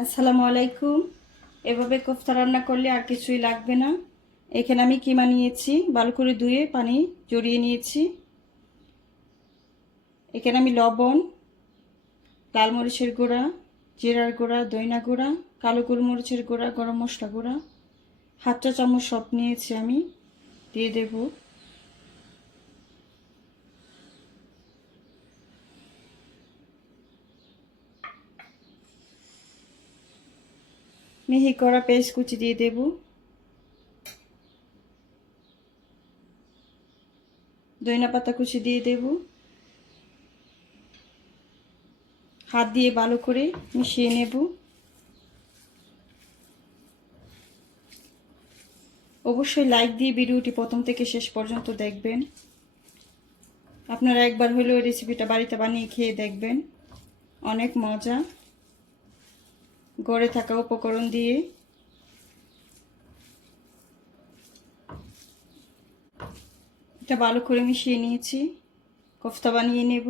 আসসালামু আলাইকুম। এভাবে কোফতা রান্না করলে আর কিছুই লাগবে না। এখানে আমি কিমা নিয়েছি, ভালো করে ধুয়ে পানি জড়িয়ে নিয়েছি। এখানে আমি লবণ লাল মরিচের গুঁড়া, জিরার গুঁড়া দইনা গুঁড়া, কালো গোলমরিচের গুঁড়া, গরম মশলা গুঁড়া। হাত চা চামচ সব নিয়েছি আমি, দিয়ে দেবো। মিহি করা পেস্ট কুচি দিয়ে দেব। দইনা পাতা কুচি দিয়ে দেব। হাত দিয়ে ভালো করে মিশিয়ে নেব। অবশ্যই লাইক দিয়ে ভিডিওটি প্রথম থেকে শেষ পর্যন্ত দেখবেন। আপনারা একবার হলেও রেসিপিটা বাড়িতে বানিয়ে খেয়ে দেখবেন। অনেক মজা। গড়ে থাকা উপকরণ দিয়ে। এটা ভালো করে মিশিয়ে নিয়েছি। কোফতা বানিয়ে নেব।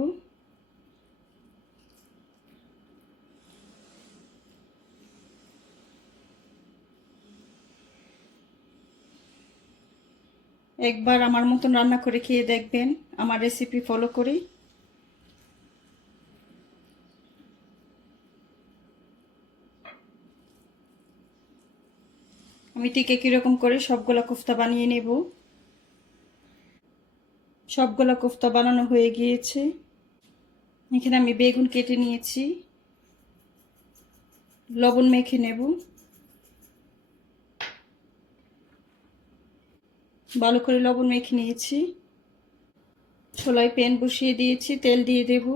একবার আমার মতন রান্না করে খেয়ে দেখবেন। আমার রেসিপি ফলো করে আমি ঠিক একই রকম করে সবগুলা কোফতা বানিয়ে নেব? সবগুলা কোফতা বানানো হয়ে গিয়েছে। এখানে আমি বেগুন কেটে নিয়েছি। লবণ মেখে নেব। ভালো করে লবণ মেখে নিয়েছি। ছোলায় প্যান বসিয়ে দিয়েছি, তেল দিয়ে দেবো।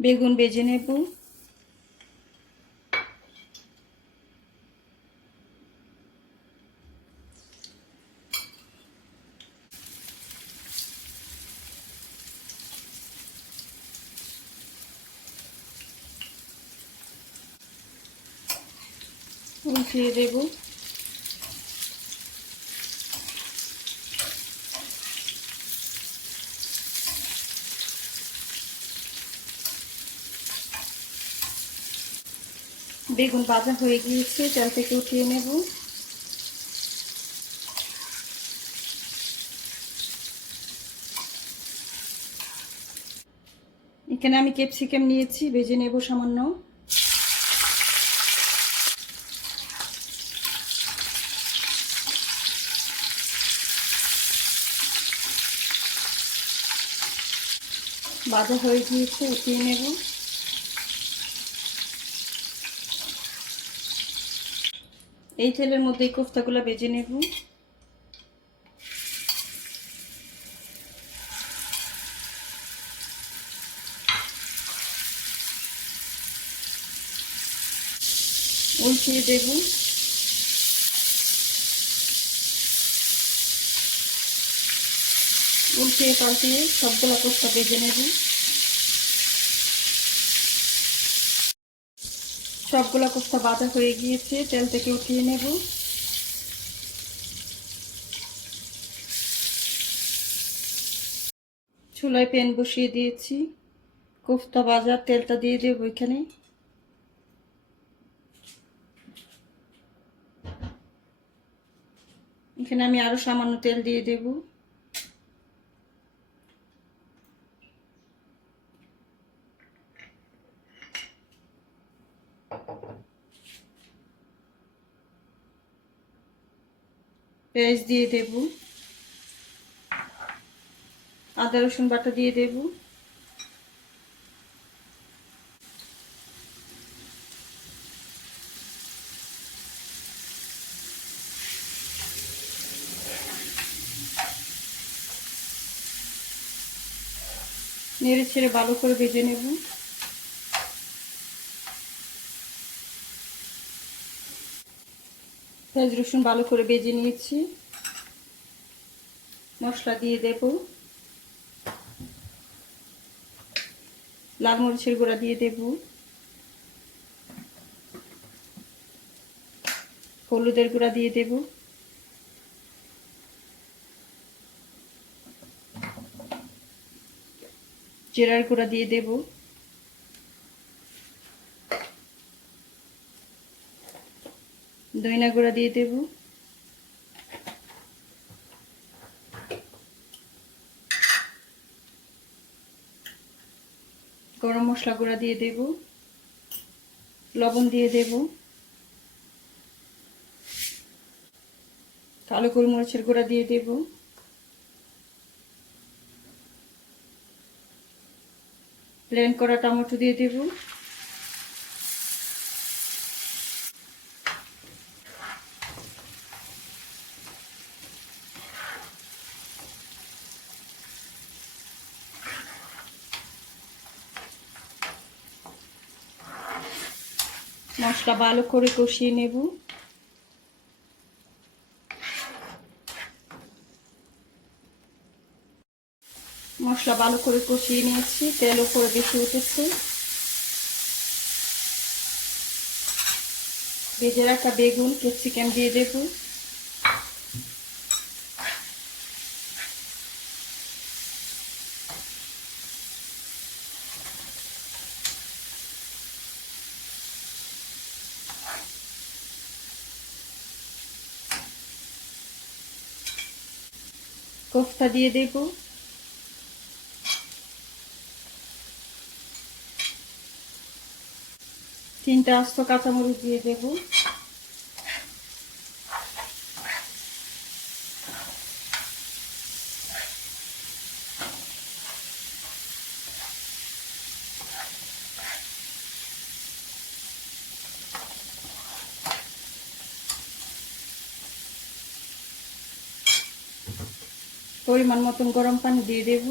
বেগুন বেজে নেব। উঠিয়ে দেবো। বেগুন ভাজা হয়ে গিয়েছে, তেল থেকে উঠিয়ে নেব। এখানে আমি ক্যাপসিকাম নিয়েছি, ভেজে নেব সামান্য। ভাজা হয়ে গিয়েছে, উঠিয়ে নেব। এই তেলের মধ্যে এই কোফতাগুলো বেজে নেব। উল্টিয়ে দেব। উল্টিয়ে পাল্টিয়ে সবগুলো কোফতা বেজে নেব। সবগুলো কোফতা বাজা হয়ে গিয়েছে, তেল থেকে উঠিয়ে নেব। চুলায় প্যান বসিয়ে দিয়েছি। কোফতা বাজার তেলটা দিয়ে দেব এখানে। এখানে আমি আরও সামান্য তেল দিয়ে দেব। পেঁয়াজ দিয়ে দেব। আদা রসুন বাটা দিয়ে দেব। নেড়ে ছেড়ে ভালো করে ভেজে নেব। পেঁয়াজ রসুন ভালো করে বেজে নিয়েছি। মশলা দিয়ে দেব। লাল মরিচের গুঁড়া দিয়ে দেব। হলুদের গুঁড়া দিয়ে দেব। জিরার গুঁড়া দিয়ে দেবো। দইনা গুঁড়া দিয়ে দেব। গরম মশলা গুঁড়া দিয়ে দেব। লবণ দিয়ে দেব। কালো গোলমরিচের গুঁড়া দিয়ে দেব। প্লেন করা টমেটো দিয়ে দেব। মশলা ভালো করে কষিয়ে নেব। মশলা ভালো করে কষিয়ে নিয়েছি, তেল উপরে বেশি উঠেছে। ভেজে রাখা বেগুন, ক্যাপসিকাম দিয়ে দেব। কোফতা দিয়ে দেব। তিনটা আস্ত কাঁচামরিচ দিয়ে দেব। পরিমাণ মতন গরম পানি দিয়ে দেব।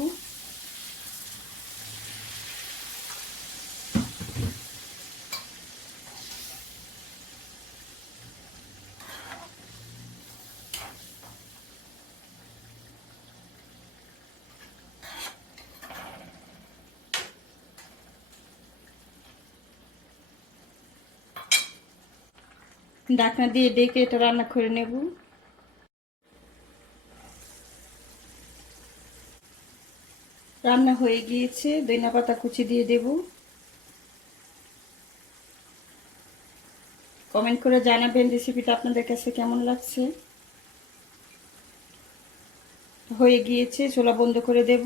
ঢাকনা দিয়ে ডেকে এটা রান্না করে নেব। রান্না হয়ে গিয়েছে। দইনা পাতা কুচি দিয়ে দেব। কমেন্ট করে জানাবেন রেসিপিটা আপনাদের কাছে কেমন লাগছে। হয়ে গিয়েছে চোলা বন্ধ করে দেব।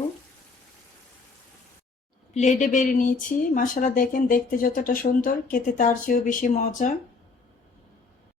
প্লেটে বেরিয়ে নিয়েছি। মশালা দেখেন, দেখতে যতটা সুন্দর, খেতে তার চেয়েও বেশি মজা।